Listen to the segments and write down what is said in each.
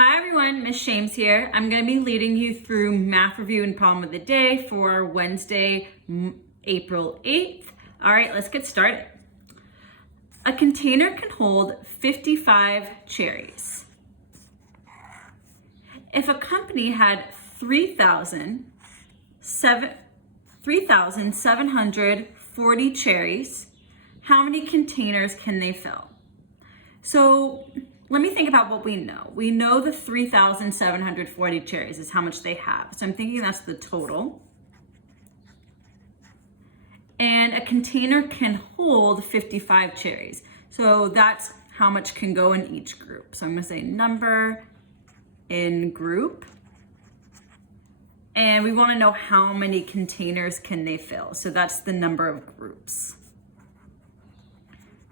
Hi everyone, Miss Shames here. I'm going to be leading you through math review and problem of the day for Wednesday, April 8th. All right, let's get started. A container can hold 55 cherries. If a company had 3,740 cherries, how many containers can they fill? So let me think about what we know. We know the 3,740 cherries is how much they have. So I'm thinking that's the total. And a container can hold 55 cherries. So that's how much can go in each group. So I'm gonna say number in group. And we wanna know how many containers can they fill. So that's the number of groups.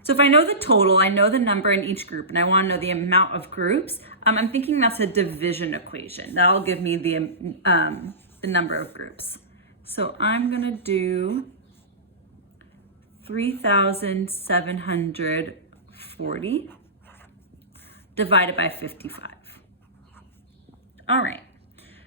So if I know the total, I know the number in each group, and I want to know the amount of groups, I'm thinking that's a division equation. That'll give me the number of groups. So I'm going to do 3,740 divided by 55. All right.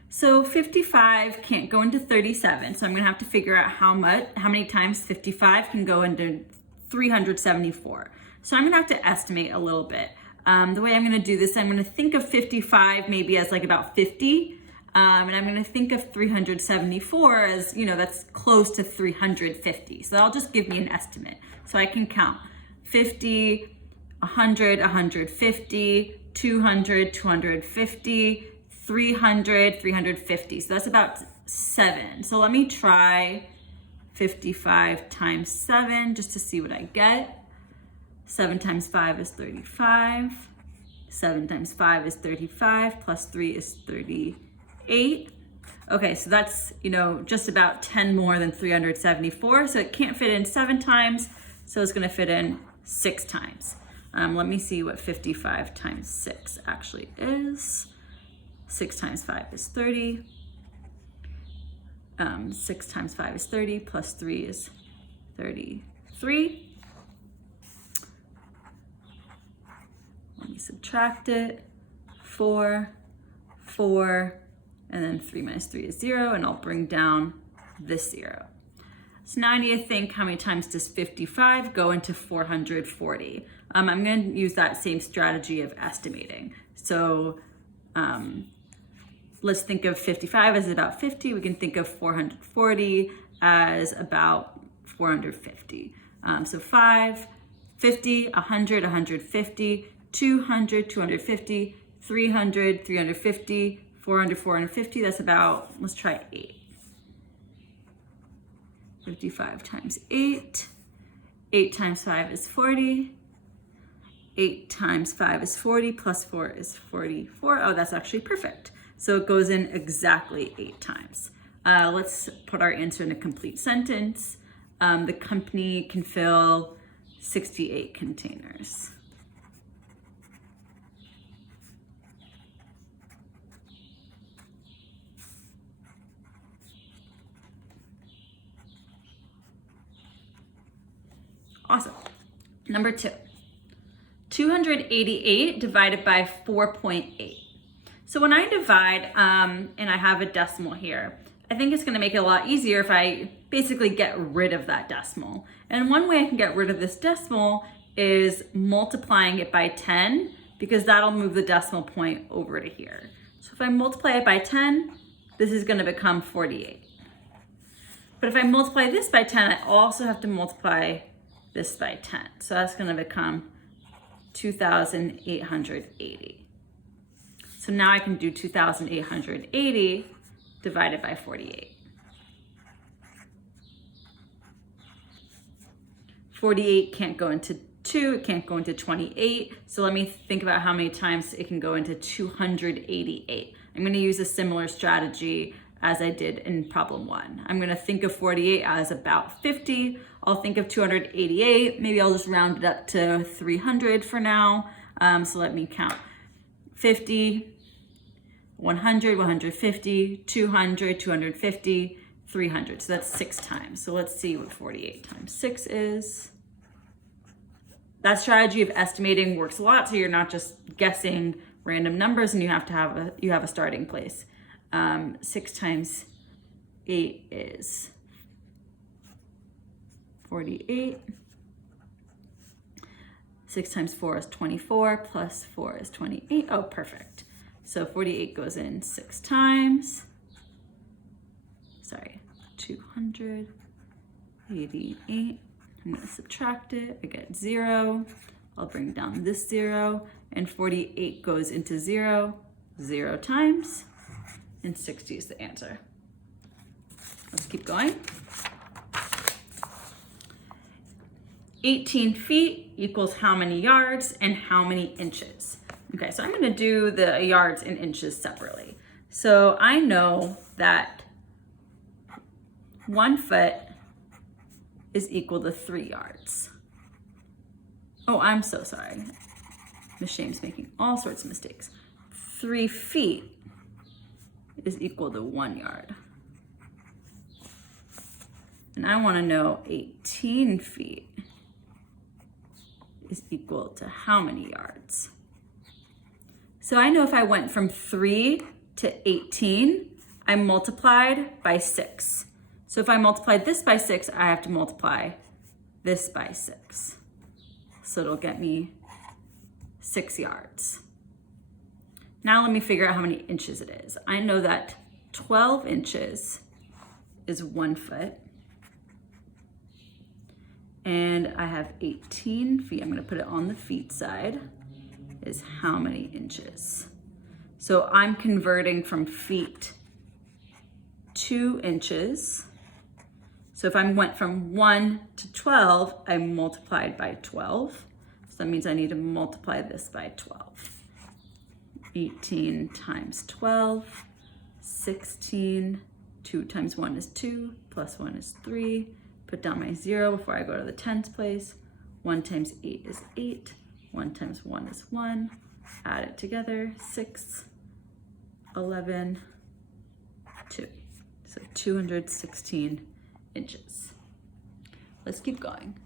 So 55 can't go into 37, so I'm going to have to figure out how many times 55 can go into 374. So I'm gonna have to estimate a little bit. The way I'm gonna do this, I'm gonna think of 55 maybe as like about 50, and I'm gonna think of 374 as, that's close to 350. So that'll just give me an estimate. So I can count 50, 100, 150, 200, 250, 300, 350. So that's about 7. So let me try 55 times 7 just to see what I get. 7 times 5 is 35. 7 times 5 is 35, plus 3 is 38. Okay, so that's, just about 10 more than 374. So it can't fit in 7 times, so it's gonna fit in 6 times. Let me see what 55 times 6 actually is. 6 times 5 is 30. 6 times 5 is 30, plus 3 is 33. Let me subtract it. 4, 4, and then 3 minus 3 is 0, and I'll bring down this 0. So now I need to think, how many times does 55 go into 440? I'm going to use that same strategy of estimating. So let's think of 55 as about 50. We can think of 440 as about 450. So 5, 50, 100, 150, 200, 250, 300, 350, 400, 450. That's about, let's try 8. 55 times 8. 8 times 5 is 40. 8 times 5 is 40, plus 4 is 44. Oh, that's actually perfect. So it goes in exactly 8 times. Let's put our answer in a complete sentence. The company can fill 68 containers. Awesome. Number 2, 288 divided by 4.8. So when I divide, and I have a decimal here, I think it's gonna make it a lot easier if I basically get rid of that decimal. And one way I can get rid of this decimal is multiplying it by 10, because that'll move the decimal point over to here. So if I multiply it by 10, this is gonna become 48. But if I multiply this by 10, I also have to multiply this by 10. So that's gonna become 2,880. So now I can do 2,880 divided by 48. 48 can't go into 2, it can't go into 28. So let me think about how many times it can go into 288. I'm gonna use a similar strategy as I did in problem 1. I'm gonna think of 48 as about 50. I'll think of 288. Maybe I'll just round it up to 300 for now. So let me count. 50, 100, 150, 200, 250, 300. So that's 6 times. So let's see what 48 times 6 is. That strategy of estimating works a lot, so you're not just guessing random numbers and you have a starting place. 6 times 8 is 48. 6 times 4 is 24, plus 4 is 28. Oh, perfect. So 48 goes in 6 times. Sorry, 288. I'm going to subtract it. I get 0. I'll bring down this 0. And 48 goes into 0 times. And 60 is the answer. Let's keep going. 18 feet equals how many yards and how many inches? Okay, so I'm going to do the yards and inches separately. So I know that 1 foot is equal to 3 yards. Oh, I'm so sorry. Miss Shame's making all sorts of mistakes. 3 feet is equal to 1 yard. And I want to know 18 feet is equal to how many yards? So I know if I went from 3 to 18, I multiplied by 6. So if I multiplied this by 6, I have to multiply this by 6. So it'll get me 6 yards. Now let me figure out how many inches it is. I know that 12 inches is 1 foot. And I have 18 feet. I'm going to put it on the feet side. Is how many inches? So I'm converting from feet to inches. So if I went from 1 to 12, I multiplied by 12. So that means I need to multiply this by 12. 18 times 12, 16. 2 times 1 is 2, plus 1 is 3. Put down my 0 before I go to the tens place. 1 times 8 is 8. 1 times 1 is 1. Add it together, 6, 11, 2. So 216 inches. Let's keep going.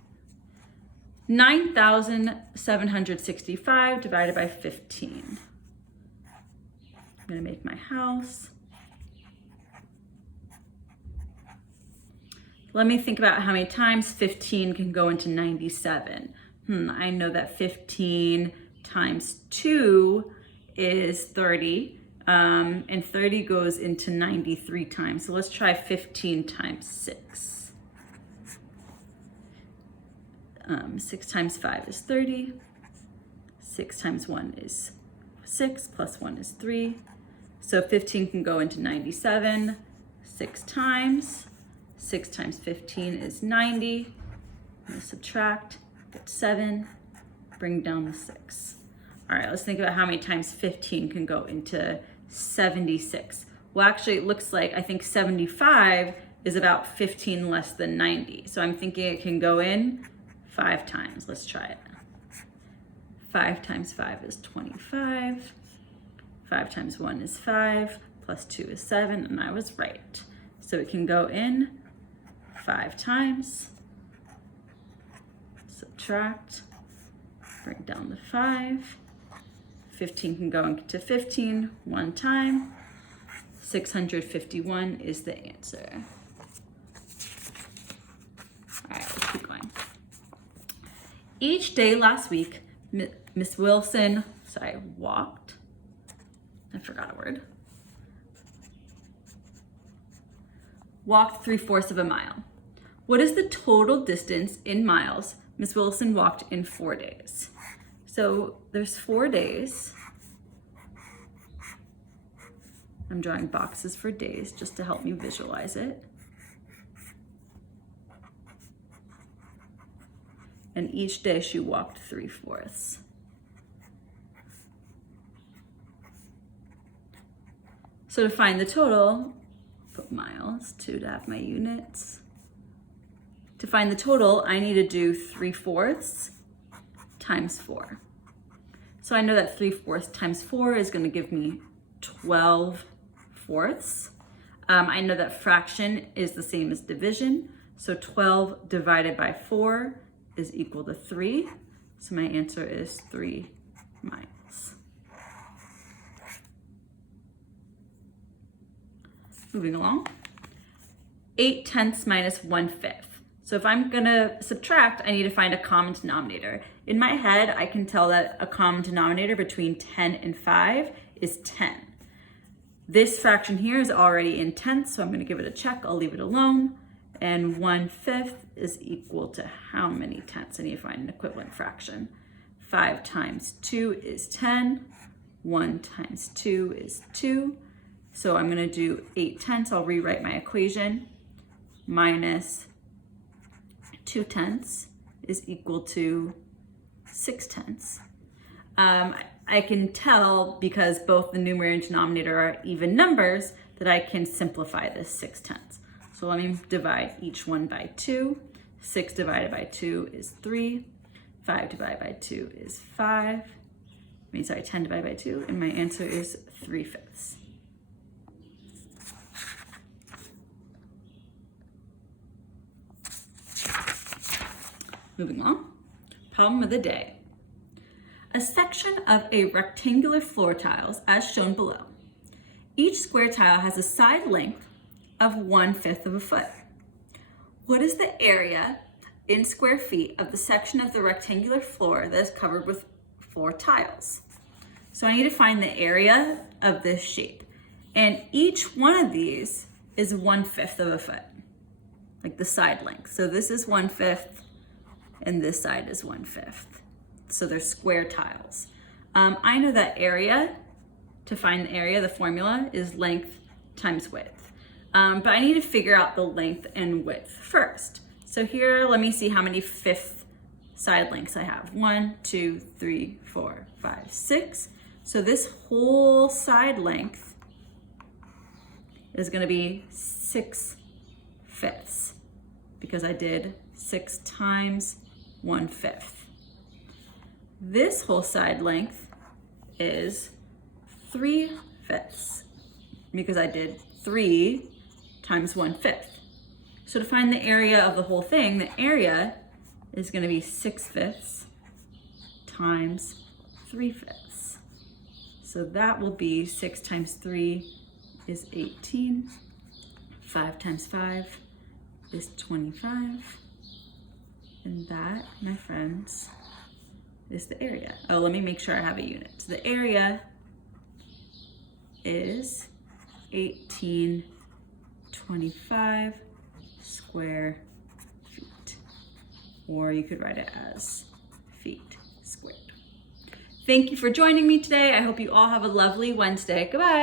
9,765 divided by 15. I'm going to make my house. Let me think about how many times 15 can go into 97. I know that 15 times 2 is 30, and 30 goes into 93 times. So let's try 15 times 6. 6 times 5 is 30. 6 times 1 is 6, plus 1 is 3. So 15 can go into 97 6 times. 6 times 15 is 90. I'm going to subtract, get 7, bring down the 6. All right, let's think about how many times 15 can go into 76. Well, actually, it looks like I think 75 is about 15 less than 90. So I'm thinking it can go in 5 times. Let's try it. 5 times 5 is 25. 5 times 1 is 5, plus 2 is 7, and I was right. So it can go in 5 times. Subtract, bring down the 5. 15 can go into 15 1 time. 651 is the answer. All right, let's keep going. Each day last week, Miss Wilson, walked. I forgot a word. Walked 3/4 of a mile. What is the total distance in miles Miss Wilson walked in 4 days? So there's 4 days. I'm drawing boxes for days just to help me visualize it. And each day she walked 3/4. So to find the total, put miles, 2 to have my units. To find the total, I need to do 3/4 times 4. So I know that 3/4 times 4 is going to give me 12/4. I know that fraction is the same as division. So 12 divided by 4 is equal to 3. So my answer is 3 miles. Moving along. 8/10 minus 1/5. So if I'm gonna subtract, I need to find a common denominator. In my head, I can tell that a common denominator between 10 and 5 is 10. This fraction here is already in tenths, so I'm gonna give it a check. I'll leave it alone. And 1/5 is equal to how many tenths? I need to find an equivalent fraction. 5 times 2 is 10. 1 times 2 is 2. So I'm gonna do 8/10. I'll rewrite my equation. Minus 2/10 is equal to 6/10. I can tell, because both the numerator and denominator are even numbers, that I can simplify this 6/10. So let me divide each one by 2. 6 divided by 2 is 3. 5 divided by 2 is 5. 10 divided by 2, and my answer is 3/5. Moving on. Problem of the day. A section of a rectangular floor tiles as shown below. Each square tile has a side length of 1/5 of a foot. What is the area in square feet of the section of the rectangular floor that is covered with 4 tiles? So I need to find the area of this shape. And each one of these is 1/5 of a foot, like the side length. So this is 1/5 and this side is 1/5. So they're square tiles. I know that area, to find the area, the formula is length times width. But I need to figure out the length and width first. So here, let me see how many 5th side lengths I have. 1, 2, 3, 4, 5, 6. So this whole side length is gonna be 6/5 because I did 6 times 1/5. This whole side length is 3/5 because I did 3 times 1/5. So to find the area of the whole thing, the area is going to be 6/5 times 3/5. So that will be 6 times 3 is 18. 5 times 5 is 25. And that, my friends, is the area. Oh, let me make sure I have a unit. So the area is 1825 square feet. Or you could write it as feet squared. Thank you for joining me today. I hope you all have a lovely Wednesday. Goodbye.